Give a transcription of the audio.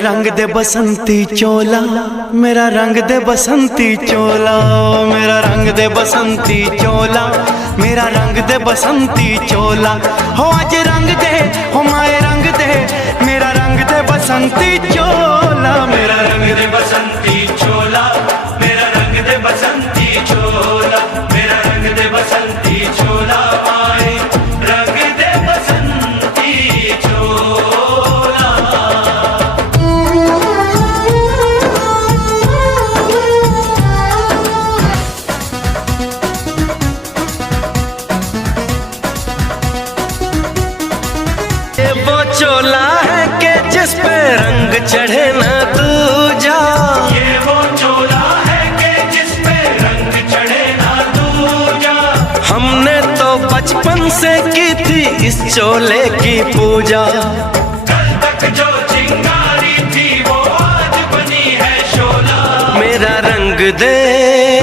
रंग दे बसंती चोला, मेरा रंग दे बसंती चोला, मेरा रंग दे बसंती चोला, मेरा रंग दे बसंती चोला। हो आज रंग दे, हो माए रंग दे, मेरा रंग दे बसंती चोला, मेरा रंग दे बसंती चोला, मेरा रंग दे बसंती चोला, मेरा रंग दे बसंती चोला, माए रंग दे बसंती चोला। वो चोला है कि जिस पे रंग चढ़े ना दूजा, ये वो चोला है कि जिस पे रंग चढ़े ना दूजा। हमने तो बचपन से की थी इस चोले की पूजा, कल तक जो चिंगारी थी वो आज बनी है शोला। मेरा रंग दे